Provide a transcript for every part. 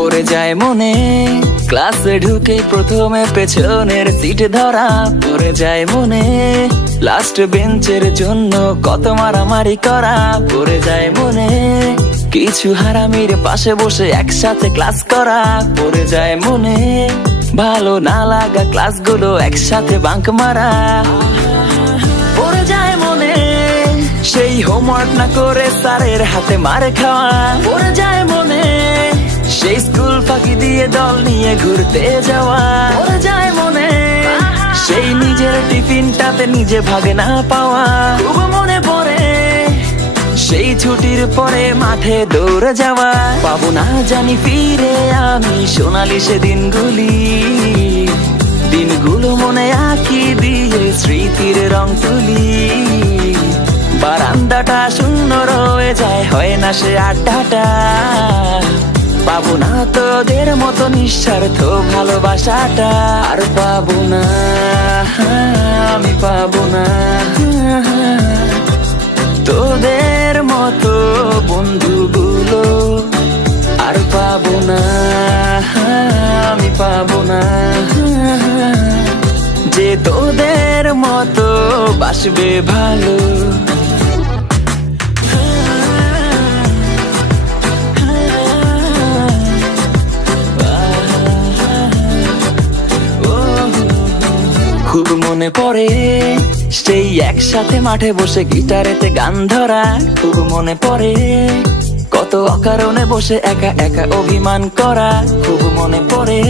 পড়ে যায় মনে ক্লাসে ঢুকে প্রথমে পেছনের সিট ধরা, পড়ে যায় মনে লাস্ট বেঞ্চের জন্য কত মারামারি করা, পড়ে যায় মনে কিছু হারামির পাশে বসে একসাথে ক্লাস করা, পড়ে যায় মনে ভালো না লাগা ক্লাসগুলো একসাথে বাঙ্ক মারা, পড়ে যায় মনে সেই হোমওয়ার্ক না করে স্যারের হাতে মার খাওয়া, পড়ে যায় মনে সেই স্কুল ফাঁকি দিয়ে দল নিয়ে ঘুরতে যাওয়া, পড়ে যায় মনে সেই নিজের টিফিনটাতে নিজে ভাগে না পাওয়া, খুব মনে পড়ে সেই ছুটির পরে মাঠে দৌড়ে যাওয়া, পাবো না জানি ফিরে আমি সোনালি সে দিনগুলো মনে আঁকি দিয়ে স্মৃতির রং তুলি, বারান্দাটা শূন্য রয়ে যায় হয় না সে আড্ডাটা, পাবো না তোদের মতো নিঃস্বার্থ ভালোবাসাটা, আর পাবো না আমি পাবো না তোদের মতো বন্ধুগুলো, আর পাবো না আমি পাবো না যে তোদের মতো বাসবে ভালো। খুব মনে পড়ে সেই একসাথে মাঠে বসে গিটারেতে গান ধরা, খুব মনে পড়ে কত অকারণে বসে একা একা অভিমান করা, খুব মনে পড়ে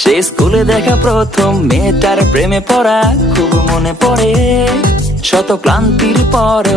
সেই স্কুলে দেখা প্রথম মেয়েটার প্রেমে পড়া, খুব মনে পড়ে শত ক্লান্তির পর